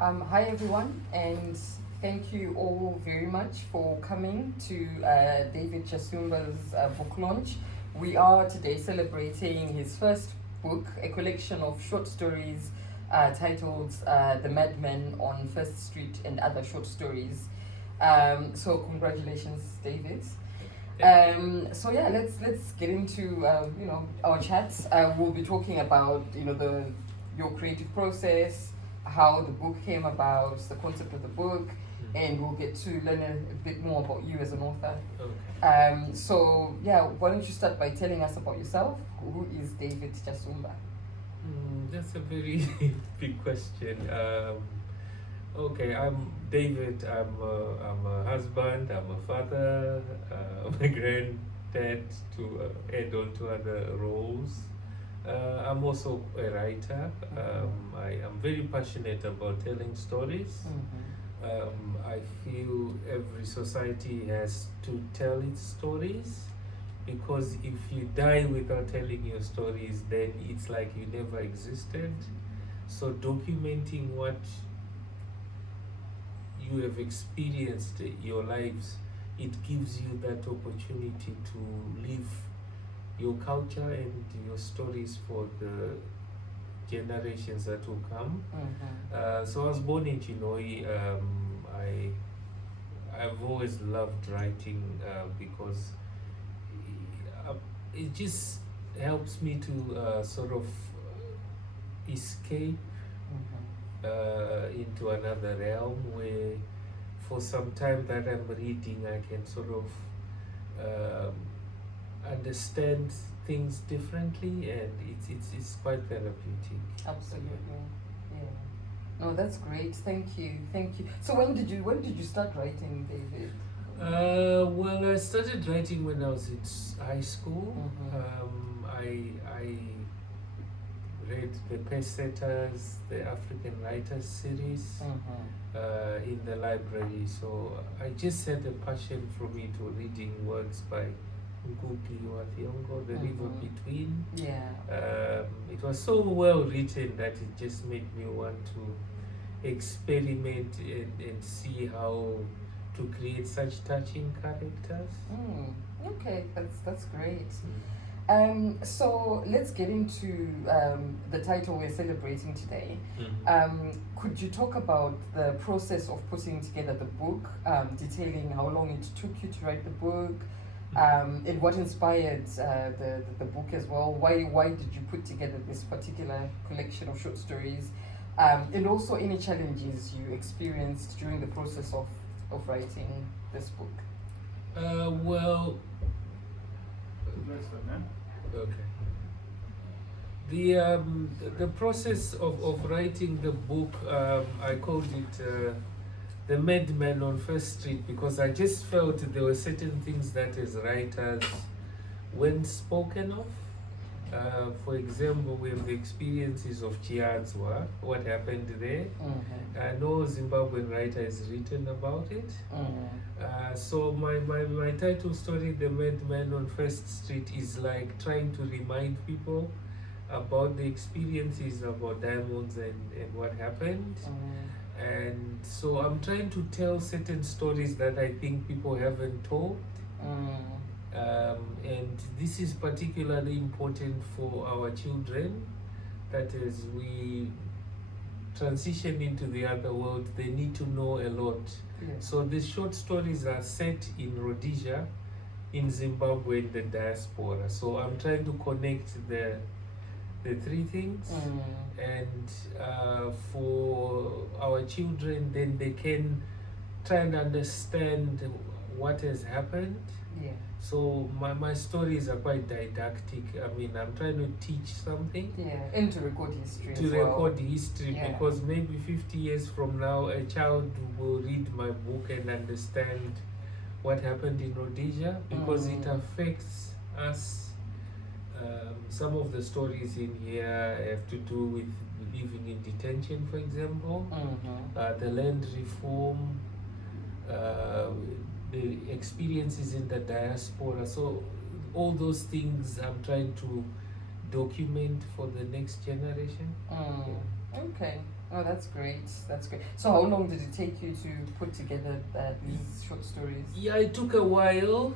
Hi everyone, and thank you all very much for coming to David Chasumba's book launch. We are today celebrating his first book, a collection of short stories titled The Madman on First Street and Other Short Stories. So congratulations, David. So yeah, let's get into our chats. We'll be talking about your creative process, how the book came about, the concept of the book, and we'll get to learn a bit more about you as an author. Okay. So yeah, why don't you start by telling us about yourself? Who is David Chasumba? That's a very big question. Okay, I'm David. I'm a husband. I'm a father. I'm a granddad to add on to other roles. I'm also a writer. I am very passionate about telling stories. I feel every society has to tell its stories, because if you die without telling your stories, then it's like you never existed. So documenting what you have experienced in your lives, it gives you that opportunity to live your culture and your stories for the generations that will come. So I was born in Chinoy. I've always loved writing because it just helps me to sort of escape into another realm where for some time that I'm reading I can sort of understand things differently, and it's quite therapeutic. Absolutely. Yeah. No, that's great. Thank you. So when did you start writing, David? Well, I started writing when I was in high school. I read the Pacesetters, the African Writers series in the library. So I just had a passion from it to reading works by Ngugi wa Thiong'o, The River Between. Yeah. It was so well written that it just made me want to experiment and see how to create such touching characters. Okay, that's great. So let's get into the title we're celebrating today. Could you talk about the process of putting together the book, detailing how long it took you to write the book, and what inspired the book as well? Why did you put together this particular collection of short stories, and also any challenges you experienced during the process of writing this book? Well, okay. The process of writing the book, I called it The Madman on First Street, because I just felt there were certain things that as writers weren't spoken of. For example, we have the experiences of Chiadzwa, what happened there. No Zimbabwean writer has written about it. So my title story, The Madman on First Street, is like trying to remind people about the experiences about diamonds and what happened. And so I'm trying to tell certain stories that I think people haven't told. And this is particularly important for our children, that as we transition into the other world, they need to know a lot. So the short stories are set in Rhodesia, in Zimbabwe, in the diaspora. So I'm trying to connect the three things, and for our children, then they can try and understand what has happened. So my stories are quite didactic. I mean, I'm trying to teach something. And to record history. Because maybe 50 years from now, a child will read my book and understand what happened in Rhodesia, because it affects us. Some of the stories in here have to do with living in detention, for example, the land reform, the experiences in the diaspora. So all those things I'm trying to document for the next generation. Okay. Oh, that's great. That's great. So, how long did it take you to put together these short stories? Yeah, it took a while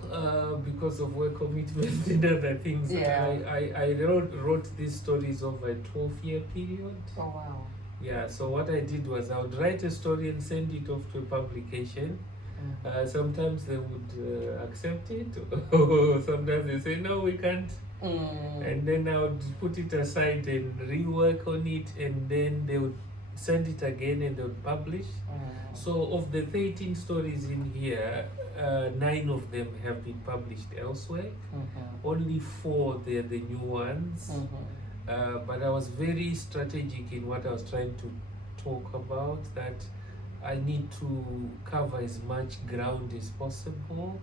because of work commitments and other things. Yeah. I wrote these stories over a 12-year period. Oh, wow. Yeah, so what I did was I would write a story and send it off to a publication. Sometimes they would accept it, or sometimes they say, no, we can't. And then I would put it aside and rework on it, and then they would send it again and they would publish. So of the 13 stories in here, 9 of them have been published elsewhere. Only 4 they're the new ones. But I was very strategic in what I was trying to talk about, that I need to cover as much ground as possible.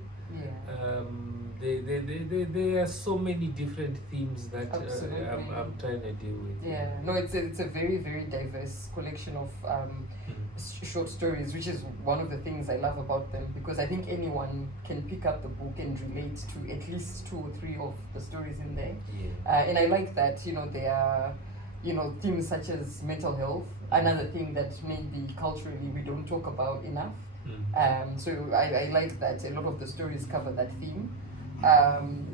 There are so many different themes that I'm trying to deal with. Yeah, no, it's a very, very diverse collection of short stories, which is one of the things I love about them, because I think anyone can pick up the book and relate to at least 2 or 3 of the stories in there. And I like that, there are, themes such as mental health, another thing that maybe culturally we don't talk about enough. So I like that a lot of the stories cover that theme.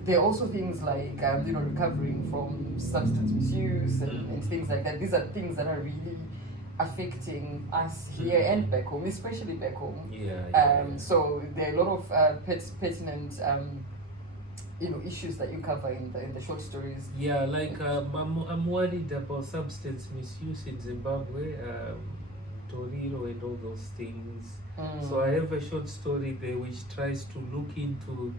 There are also things like recovering from substance misuse and things like that. These are things that are really affecting us here and back home, especially back home. So there are a lot of pertinent issues that you cover in the short stories. Yeah, like I'm worried about substance misuse in Zimbabwe, Toriro and all those things. So I have a short story there which tries to look into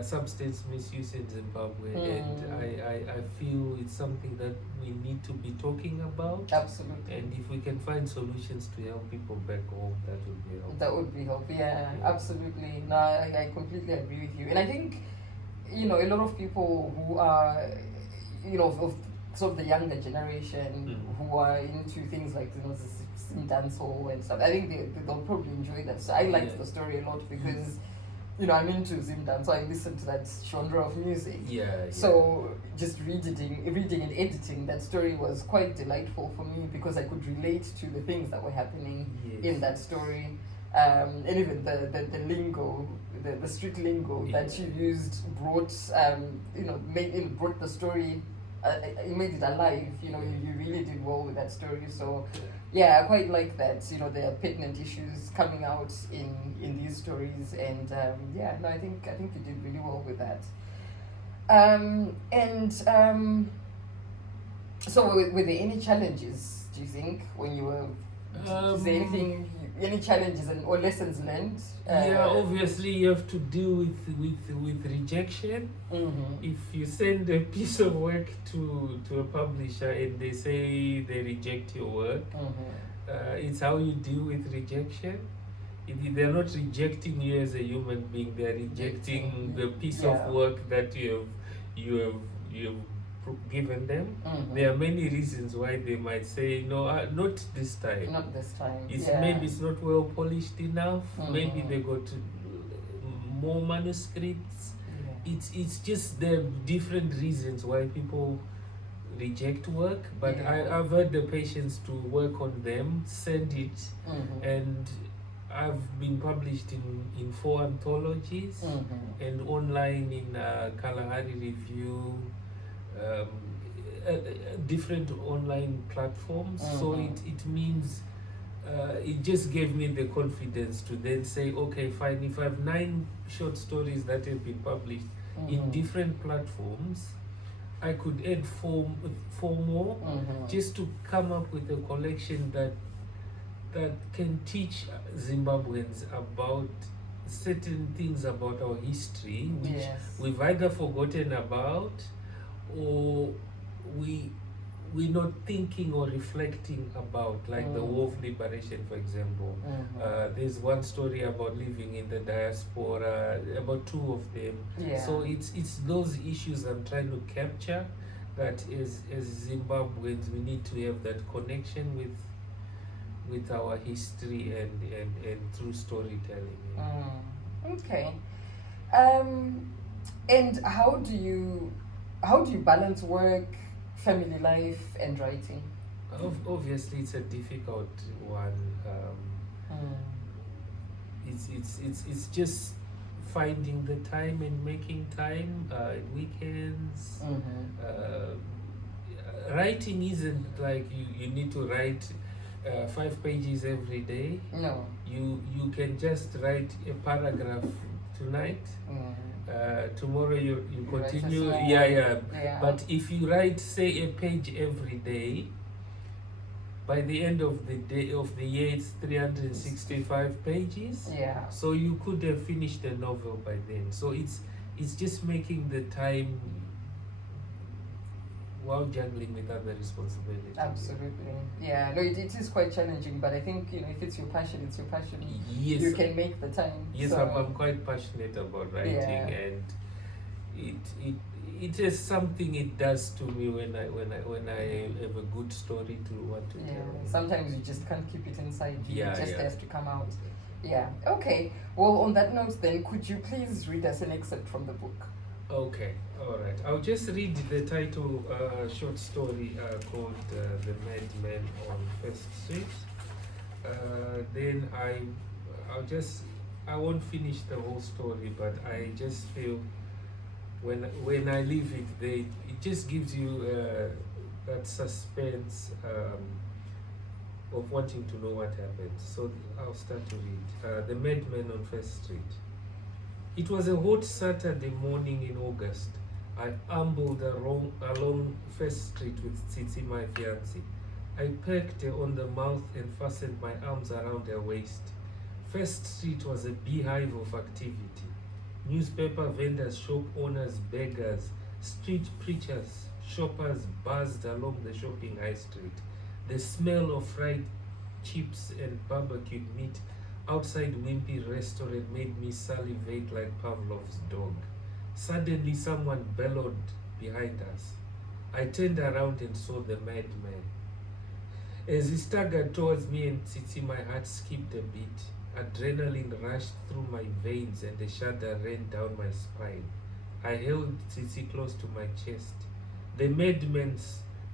substance misuse in Zimbabwe, and I feel it's something that we need to be talking about. Absolutely. And if we can find solutions to help people back home, that would be helpful. That would be helpful, yeah. Absolutely. No, I completely agree with you. And I think, a lot of people who are, of sort of the younger generation who are into things like, dancehall and stuff, I think they'll probably enjoy that. So I liked the story a lot because I'm into Zimdan, so I listen to that genre of music. So just reading and editing that story was quite delightful for me, because I could relate to the things that were happening in that story. And even the lingo, the street lingo that you used brought the story. You made it alive. You really did well with that story. So yeah, I quite like that. There are pertinent issues coming out in these stories, and I think you did really well with that. So were there any challenges, do you think, when you were? Is there any challenges or lessons learned? Obviously you have to deal with rejection. If you send a piece of work to a publisher and they say they reject your work, it's how you deal with rejection. They're not rejecting you as a human being, they're rejecting the piece of work that you have given them. There are many reasons why they might say no, not this time. Not this time. Maybe it's not well polished enough. Maybe they got more manuscripts. It's just there are different reasons why people reject work. But I've had the patience to work on them, send it, and I've been published in 4 anthologies and online in Kalahari Review. Different online platforms. So it means it just gave me the confidence to then say, okay, fine, if I have 9 short stories that have been published in different platforms, I could add four more just to come up with a collection that can teach Zimbabweans about certain things about our history, which we've either forgotten about, or we're not thinking or reflecting about, like the War of Liberation, for example. There's one story about living in the diaspora, about 2 of them. So it's those issues I'm trying to capture, that as Zimbabweans we need to have that connection with our history and through storytelling. Okay. And how do you how do you balance work, family life, and writing? Obviously, it's a difficult one. Mm. It's just finding the time and making time, weekends. Writing isn't like you need to write 5 pages every day. No. You can just write a paragraph tonight. Tomorrow you write a continue. small Yeah. Yeah. But if you write, say, a page every day, by the end of the year, it's 365 pages. Yeah. So you could have finished the novel by then. So it's just making the time while juggling with other responsibilities. Absolutely. Yeah. No, it is quite challenging, but I think if it's your passion, it's your passion. Yes. You can make the time. Yes, so. I'm quite passionate about writing, Yeah. and it is something it does to me when I have a good story to want to Yeah. tell. Sometimes you just can't keep it inside you. Yeah, It just yeah. has to come out. Yeah. Okay. Well, on that note, then, could you please read us an excerpt from the book? Okay, all right. I'll just read the title, short story called "The Madman on First Street." Then I won't finish the whole story, but I just feel when I leave it there, it just gives you that suspense of wanting to know what happened. So I'll start to read. The Madman on First Street. It was a hot Saturday morning in August. I ambled along First Street with Tsitsi, my fiancée. I perked her on the mouth and fastened my arms around her waist. First Street was a beehive of activity. Newspaper vendors, shop owners, beggars, street preachers, shoppers buzzed along the shopping high street. The smell of fried chips and barbecued meat outside Wimpy restaurant made me salivate like Pavlov's dog. Suddenly someone bellowed behind us. I turned around and saw the madman. As he staggered towards me and Tsitsi, my heart skipped a beat. Adrenaline rushed through my veins and a shudder ran down my spine. I held Tsitsi close to my chest. The madman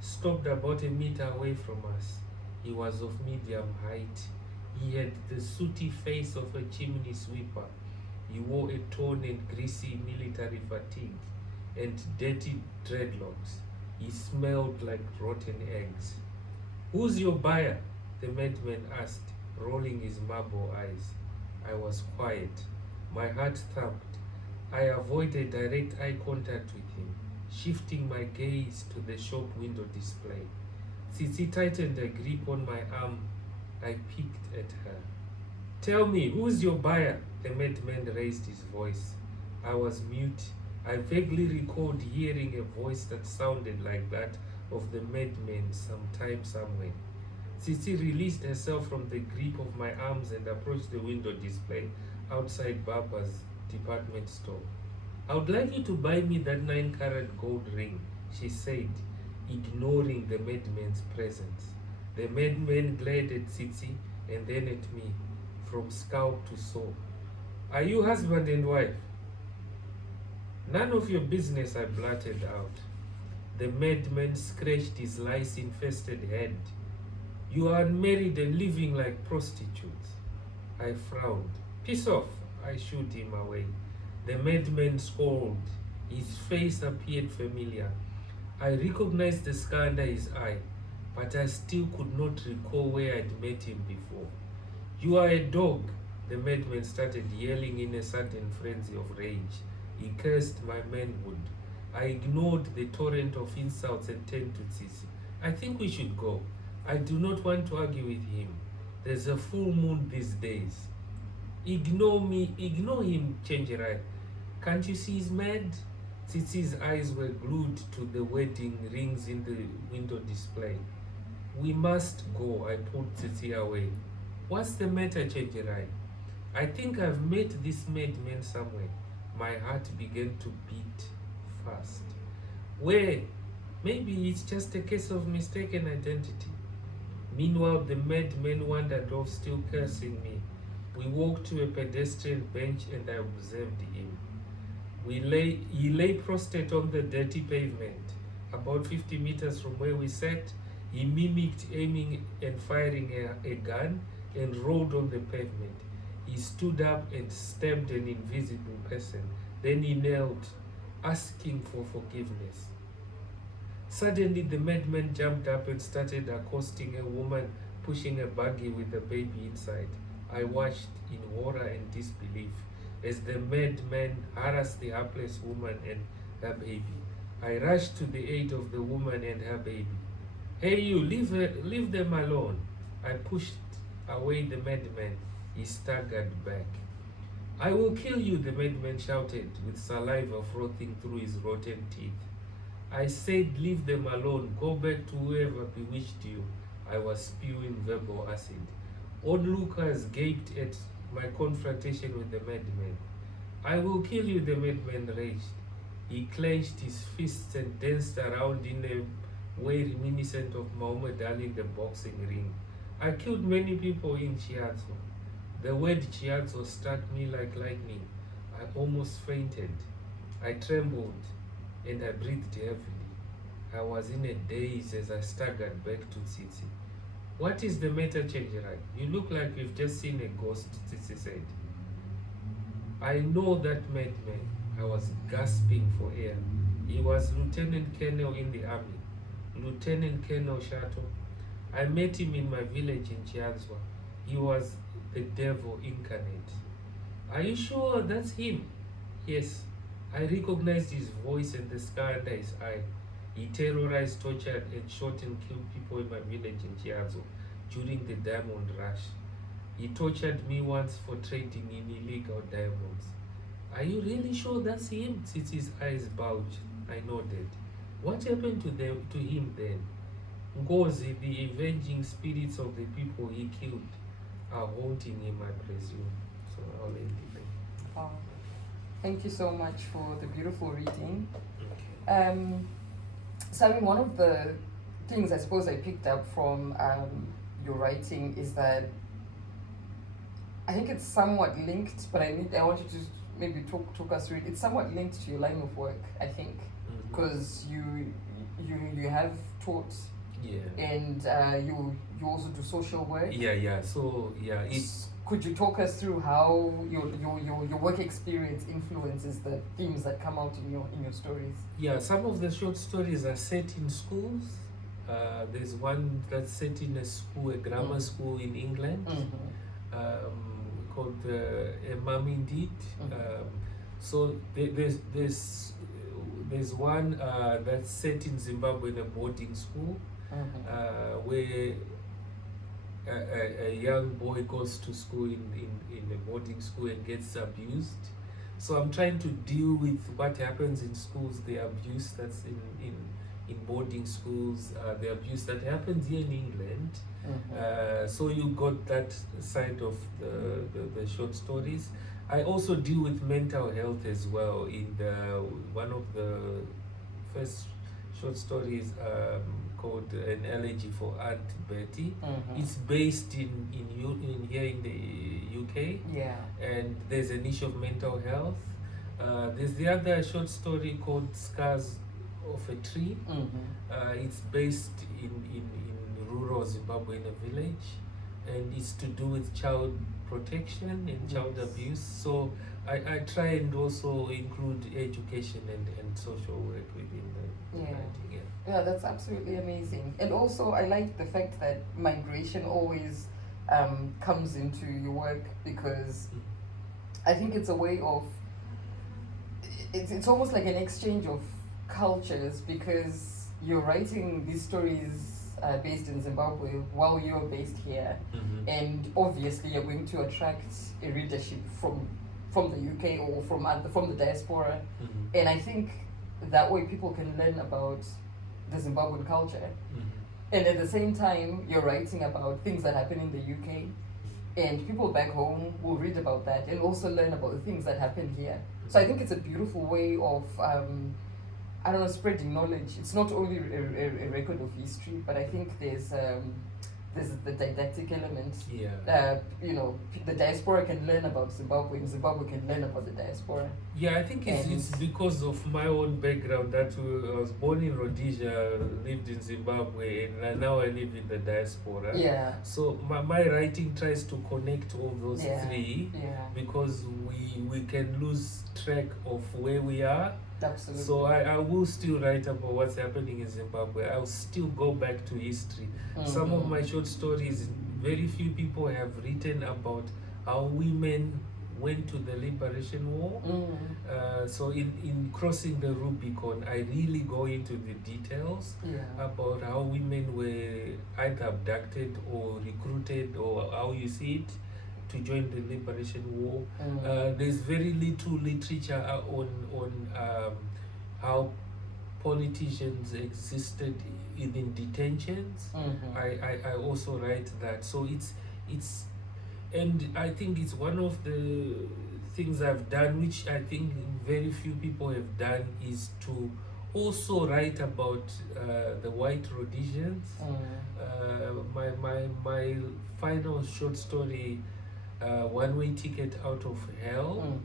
stopped about a meter away from us. He was of medium height. He had the sooty face of a chimney sweeper. He wore a torn and greasy military fatigue and dirty dreadlocks. He smelled like rotten eggs. "Who's your buyer?" the madman asked, rolling his marble eyes. I was quiet. My heart thumped. I avoided direct eye contact with him, shifting my gaze to the shop window display. Tsitsi tightened a grip on my arm. I peeked at her. "Tell me, who's your buyer?" The madman raised his voice. I was mute. I vaguely recalled hearing a voice that sounded like that of the madman sometime somewhere. Tsitsi released herself from the grip of my arms and approached the window display outside Baba's department store. "I would like you to buy me that 9-carat gold ring," she said, ignoring the madman's presence. The madman glared at Tsitsi and then at me, from scalp to soul. "Are you husband and wife?" "None of your business," I blurted out. The madman scratched his lice-infested head. "You are unmarried and living like prostitutes." I frowned. "Piss off," I shooed him away. The madman scowled. His face appeared familiar. I recognized the scar under his eye, but I still could not recall where I'd met him before. "You are a dog," the madman started yelling in a sudden frenzy of rage. He cursed my manhood. I ignored the torrent of insults and turned to Tsitsi. "I think we should go. I do not want to argue with him. There's a full moon these days." Ignore him, Chenjerai. Can't you see he's mad?" Tsitsi's eyes were glued to the wedding rings in the window display. "We must go," I pulled Tsitsi away. "What's the matter, Chenjerai?" "I think I've met this madman somewhere." My heart began to beat fast. "Where?" "Maybe it's just a case of mistaken identity." Meanwhile, the madman wandered off, still cursing me. We walked to a pedestrian bench and I observed him. He lay prostrate on the dirty pavement. About 50 meters from where we sat, he mimicked aiming and firing a gun and rolled on the pavement. He stood up and stabbed an invisible person. Then he knelt, asking for forgiveness. Suddenly, the madman jumped up and started accosting a woman pushing a buggy with a baby inside. I watched in horror and disbelief as the madman harassed the helpless woman and her baby. I rushed to the aid of the woman and her baby. Hey you, leave them alone. I pushed away the madman. He staggered back. I will kill you, the madman shouted, with saliva frothing through his rotten teeth. I said, leave them alone. Go back to whoever bewitched you. I was spewing verbal acid. Onlookers gaped at my confrontation with the madman. I will kill you, the madman raged. He clenched his fists and danced around in a way reminiscent of Muhammad Ali in the boxing ring. I killed many people in Chiazo. The word Chiazo struck me like lightning. I almost fainted. I trembled and I breathed heavily. I was in a daze as I staggered back to Tsitsi. What is the matter, Chenjerai? You look like you've just seen a ghost, Tsitsi said. I know that madman. I was gasping for air. He was Lieutenant Colonel in the army. Lieutenant Colonel Shato. I met him in my village in Chiazwa. He was the devil incarnate. Are you sure that's him? Yes. I recognized his voice and the scar under his eye. He terrorized, tortured, and shot and killed people in my village in Chiazo during the diamond rush. He tortured me once for trading in illegal diamonds. Are you really sure that's him? Tsitsi's eyes bulged. I nodded. What happened to him then? Ngozi, the avenging spirits of the people he killed, are haunting him, I presume. So I'll end it there. Wow. Thank you so much for the beautiful reading. Okay. So I mean, one of the things I suppose I picked up from your writing is that I think it's somewhat linked, but I want you to maybe talk us through it. It's somewhat linked to your line of work, I think, because you have taught, and you also do social work. So it's. Could you talk us through how your work experience influences the themes that come out in your stories? Yeah, some of the short stories are set in schools. There's one that's set in a grammar school in England, called Mum Indeed. So there's one that's set in Zimbabwe in a boarding school, where a young boy goes to school in a boarding school and gets abused. So I'm trying to deal with what happens in schools, the abuse that's in boarding schools, the abuse that happens here in England. So you got that side of the short stories. I also deal with mental health as well. In one of the first short stories called An Elegy for Aunt Betty. It's based in here in the UK. Yeah. And there's an issue of mental health. There's the other short story called Scars of a Tree. It's based in rural Zimbabwe in a village, and it's to do with child protection and child abuse. So I try and also include education and social work within the writing. Yeah, that's absolutely amazing. And also I like the fact that migration always comes into your work, because I think it's a way of, it's almost like an exchange of cultures, because you're writing these stories based in Zimbabwe while you're based here, and obviously you're going to attract a readership from the UK or from the diaspora, and I think that way people can learn about the Zimbabwean culture, and at the same time you're writing about things that happen in the UK, and people back home will read about that and also learn about the things that happen here. So I think it's a beautiful way of spreading knowledge. It's not only a record of history, but I think there's there's the didactic element. Yeah. You know, the diaspora can learn about Zimbabwe, and Zimbabwe can learn about the diaspora. Yeah, I think it's because of my own background that I was born in Rhodesia, lived in Zimbabwe, and now I live in the diaspora. Yeah. So my writing tries to connect all those three, because we can lose track of where we are. Absolutely. So I will still write about what's happening in Zimbabwe. I'll still go back to history. Some of my short stories, very few people have written about how women went to the Liberation War. So in Crossing the Rubicon, I really go into the details about how women were either abducted or recruited, or how you see it, to join the Liberation War. There's very little literature on how politicians existed in detentions. I also write that. So it's and I think it's one of the things I've done, which I think very few people have done, is to also write about the white Rhodesians. My final short story, One Way Ticket Out of Hell,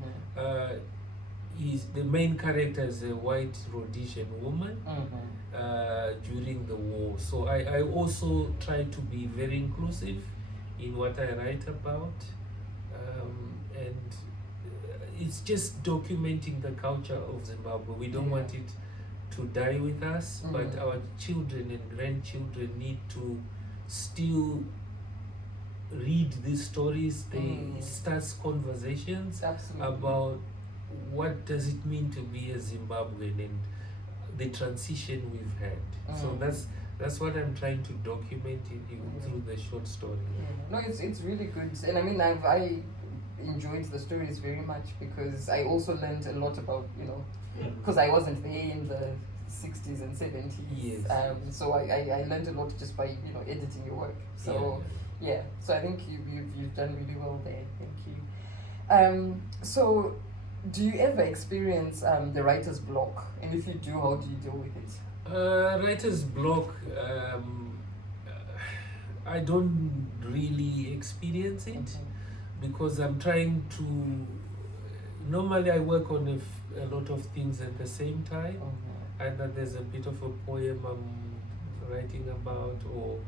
is the main character is a white Rhodesian woman during the war. So I also try to be very inclusive in what I write about, and it's just documenting the culture of Zimbabwe. We don't want it to die with us, but our children and grandchildren need to still read these stories. They start conversations about what does it mean to be a Zimbabwean and the transition we've had. So that's what I'm trying to document through the short story. No, it's really good, and I mean I enjoyed the stories very much, because I also learned a lot about, you know, because I wasn't there in the 60s and 70s. Yes. So I learned a lot just by, you know, editing your work. So so I think you've done really well there. Thank you. So do you ever experience the writer's block? And if you do, how do you deal with it? Writer's block, I don't really experience it, because I'm trying to, normally I work on a lot of things at the same time. Either there's a bit of a poem I'm writing about, or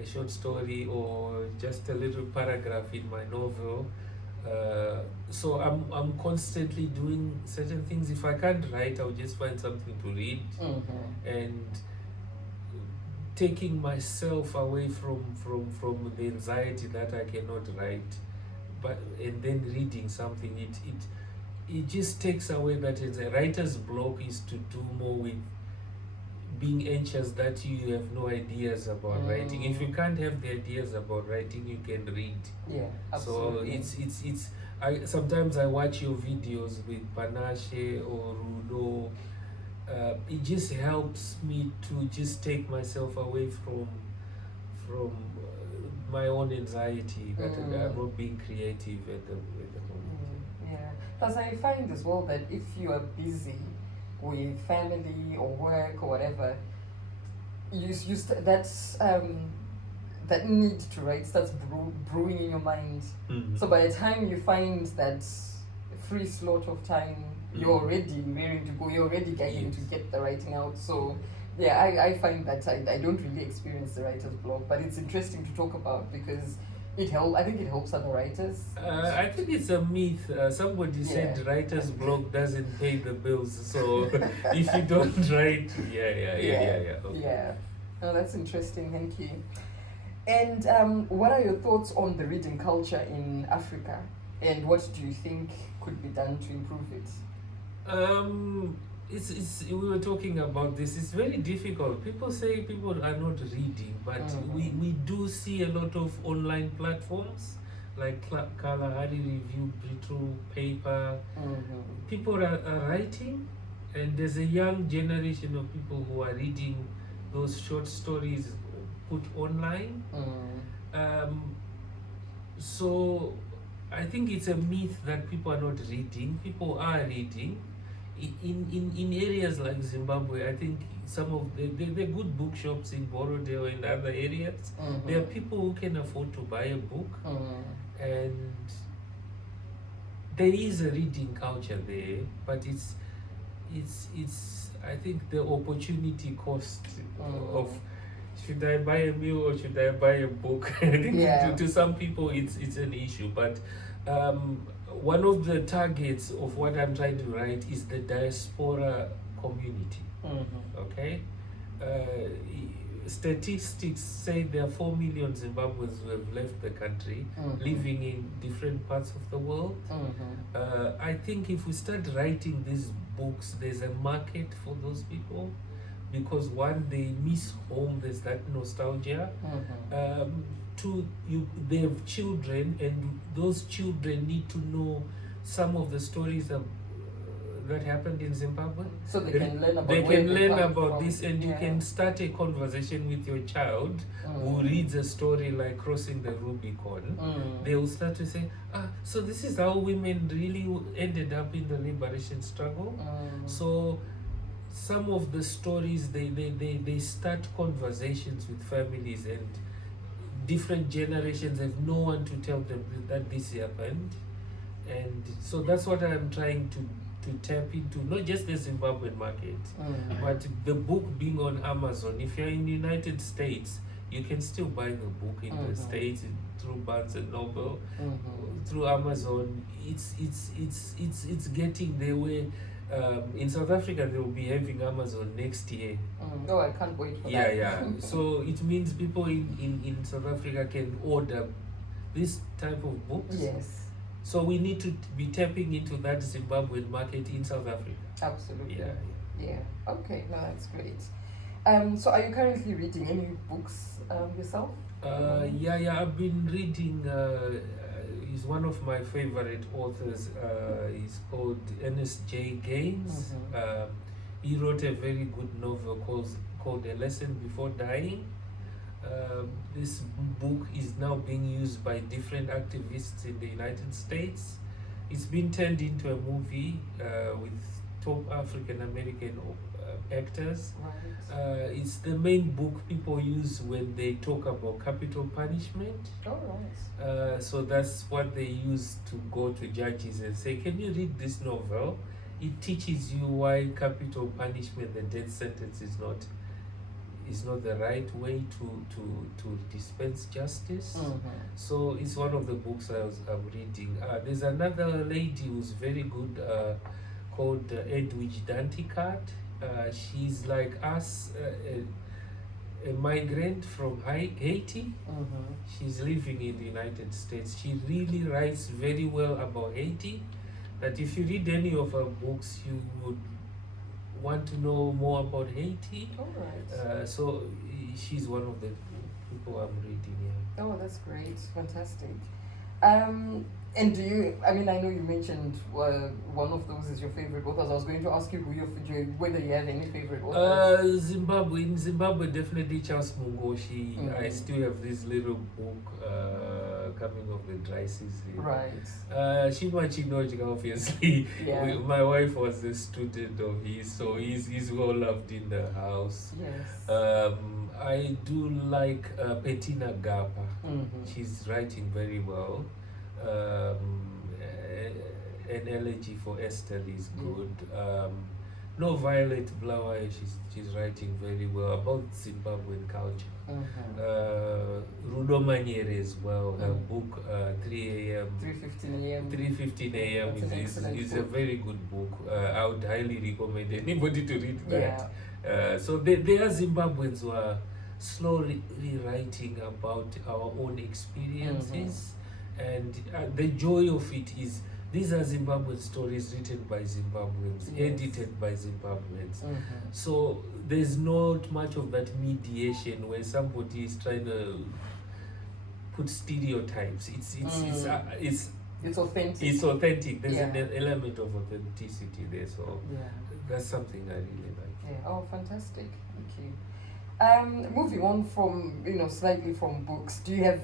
a short story, or just a little paragraph in my novel. So I'm constantly doing certain things. If I can't write, I'll just find something to read, and taking myself away from the anxiety that I cannot write, and then reading something, it just takes away that. A writer's block is to do more with being anxious that you have no ideas about writing. If you can't have the ideas about writing, you can read. Yeah, absolutely. So sometimes I watch your videos with Panache or Rudo. It just helps me to just take myself away from my own anxiety that I'm not being creative at the moment. Yeah, because I find as well that if you are busy with family or work or whatever, that need to write starts brewing in your mind. So by the time you find that free slot of time, you're already raring to go, you're already getting to get the writing out. So yeah, I find that I don't really experience the writer's block, but it's interesting to talk about, because I think it helps other writers. I think it's a myth. Somebody said writer's block doesn't pay the bills. So if you don't write, okay. Yeah. Oh, that's interesting. Thank you. And what are your thoughts on the reading culture in Africa? And what do you think could be done to improve it? We were talking about this. It's very difficult. People say people are not reading, but we do see a lot of online platforms like Kalahari Review, Brito Paper. People are writing, and there's a young generation of people who are reading those short stories put online. So I think it's a myth that people are not reading. People are reading. in areas like Zimbabwe, I think some of the good bookshops in Borodale and other areas, there are people who can afford to buy a book, and there is a reading culture there, but it's I think the opportunity cost of should I buy a meal or should I buy a book? I think to some people it's an issue, but one of the targets of what I'm trying to write is the diaspora community. Okay, statistics say there are 4 million Zimbabweans who have left the country, living in different parts of the world. I think if we start writing these books, there's a market for those people, because one, they miss home, there's that nostalgia. Two, they have children, and those children need to know some of the stories that happened in Zimbabwe. So they can learn about this, and you can start a conversation with your child who reads a story like Crossing the Rubicon. They will start to say, so this is how women really ended up in the liberation struggle. So some of the stories, they start conversations with families, and different generations have no one to tell them that this happened. And so that's what I'm trying to tap into, not just the Zimbabwean market, but the book being on Amazon. If you're in the United States, you can still buy the book in the States through Barnes and Noble, through Amazon. It's getting there where in South Africa they will be having Amazon next year. Oh, I can't wait for that. Yeah. So it means people in South Africa can order this type of books. Yes. So we need to be tapping into that Zimbabwean market in South Africa. Absolutely. Yeah. Okay, no, that's great. So are you currently reading any books yourself? Yeah, I've been reading, he's one of my favorite authors. He's called Ernest J. Gaines. He wrote a very good novel called A Lesson Before Dying. This book is now being used by different activists in the United States. It's been turned into a movie with top African American actors. Right. It's the main book people use when they talk about capital punishment. Oh, right. So that's what they use to go to judges and say, can you read this novel? It teaches you why capital punishment, the death sentence, is not the right way to dispense justice. So it's one of the books I'm reading. There's another lady who's very good called Edwidge Danticat. She's like us, a migrant from Haiti. She's living in the United States. She really writes very well about Haiti, that if you read any of her books, you would want to know more about Haiti. All right. So she's one of the people I'm reading. Yeah. Oh, that's great. Fantastic. And do you, I mean, I know you mentioned one of those is your favorite authors. I was going to ask you whether you have any favorite authors. In Zimbabwe, definitely Charles Mungoshi. I still have this little book coming of the dry season. Right. Chima Chinochka, obviously. Yeah. My wife was a student of his, so he's well loved in the house. Yes. I do like Bettina Gapa. She's writing very well. An elegy for Esther is good. No, Violet Blower, she's writing very well about Zimbabwean culture. Rudo Maniere as well, her book 3:15 a.m. 3:15 a.m. is a very good book. I would highly recommend anybody to read that. Yeah. So there are Zimbabweans who are slowly writing about our own experiences. And the joy of it is these are Zimbabwean stories written by Zimbabweans, edited by Zimbabweans. So there's not much of that mediation where somebody is trying to put stereotypes. It's authentic. It's authentic. There's an element of authenticity there. So that's something I really like. Yeah. Oh, fantastic. Thank you. Moving on from slightly from books, do you have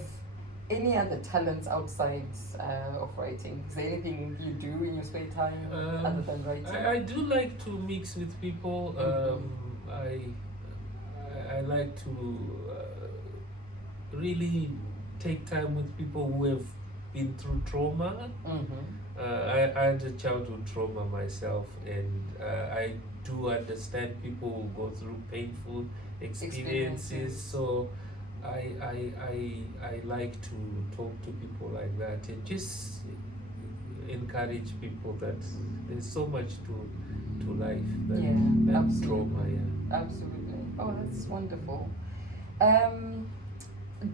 any other talents outside of writing? Is there anything you do in your spare time other than writing? I do like to mix with people. I like to really take time with people who have been through trauma. I had a childhood trauma myself, and I do understand people who go through painful experiences. So I like to talk to people like that and just encourage people that there's so much to life than trauma. Absolutely. Oh, that's wonderful.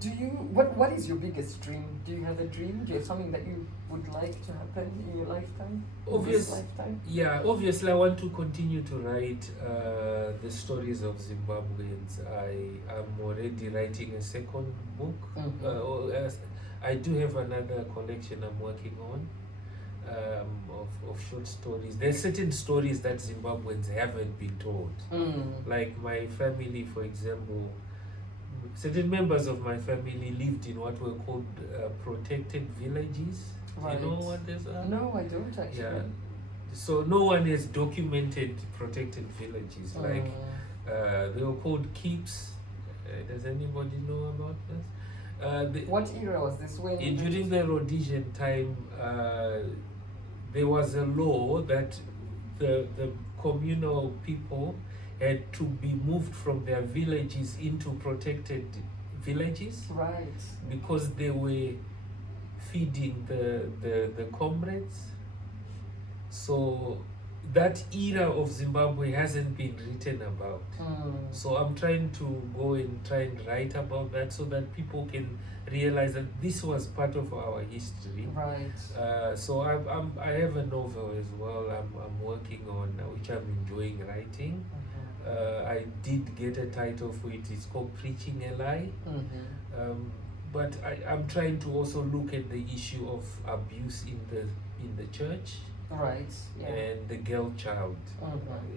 Do you what is your biggest dream? Do you have a dream? Do you have something that you would like to happen in your lifetime? Obviously I want to continue to write the stories of Zimbabweans. I am already writing a second book. I do have another collection I'm working on of short stories. There are certain stories that Zimbabweans haven't been told. Like my family, for example, certain members of my family lived in what were called protected villages. Right. You know what these are? No, I don't actually. Yeah. So no one has documented protected villages. Like they were called keeps. Does anybody know about this? What era was this? When during the Rhodesian time, there was a law that the communal people had to be moved from their villages into protected villages, right? Because they were feeding the comrades. So that era of Zimbabwe hasn't been written about. So I'm trying to go and try and write about that so that people can realize that this was part of our history. Right. So I have a novel as well I'm working on, which I'm enjoying writing. I did get a title for it. It's called Preaching a Lie. But I'm trying to also look at the issue of abuse in the church. Right. Yeah. And the girl child.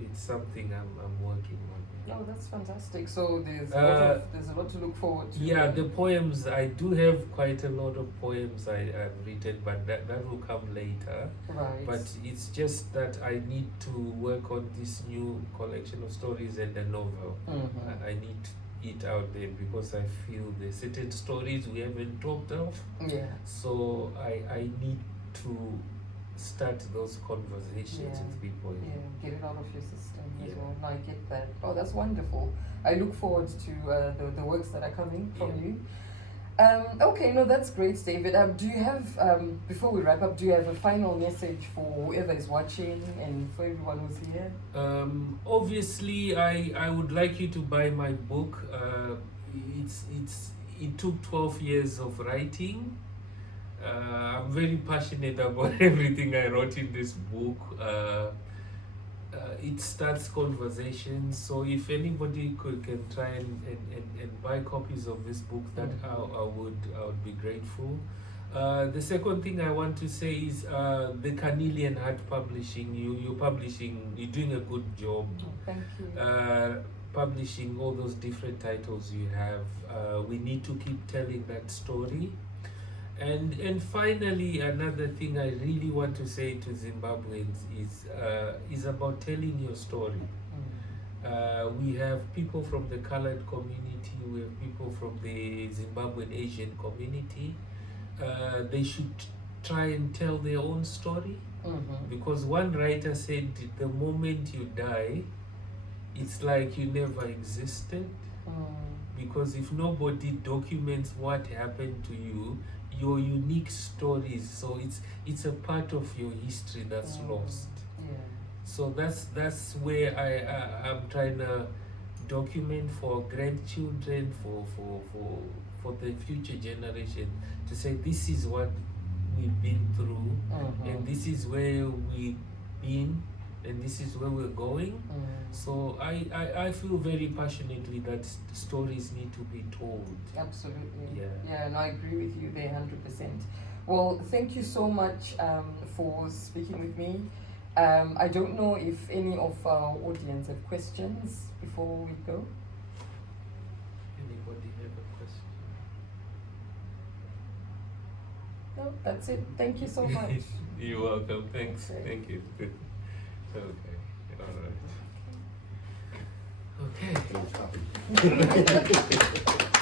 It's something I'm working on. Oh, that's fantastic. So there's a lot to look forward to. Yeah, the poems, I do have quite a lot of poems I've written, but that will come later. Right. But it's just that I need to work on this new collection of stories and a novel. I need it out there because I feel there's certain stories we haven't talked of. Yeah. So I need to start those conversations with people. Yeah, get it out of your system as well. No, I get that. Oh, that's wonderful. I look forward to the works that are coming from you. Okay, no, that's great, David. Do you have, before we wrap up, do you have a final message for whoever is watching and for everyone who's here? Obviously, I would like you to buy my book. It took 12 years of writing. I'm very passionate about everything I wrote in this book. It starts conversations, so if anybody can try and buy copies of this book, that I would be grateful. The second thing I want to say is the Carnelian Heart Publishing. You're doing a good job. Thank you. Publishing all those different titles you have. We need to keep telling that story. And finally, another thing I really want to say to Zimbabweans is about telling your story. We have people from the colored community, we have people from the Zimbabwean Asian community. They should try and tell their own story, because one writer said, the moment you die, it's like you never existed. Because if nobody documents what happened to you, your unique stories, so it's a part of your history that's lost. So that's where I'm trying to document for grandchildren, for the future generation, to say this is what we've been through, and this is where we've been, and this is where we're going. So I feel very passionately that stories need to be told. Absolutely. Yeah, and I agree with you there 100%. Well, thank you so much for speaking with me. I don't know if any of our audience have questions before we go. Anybody have a question? No, that's it. Thank you so much. You're welcome. Thanks. Okay. Thank you. Okay. All right. Okay. Good topic.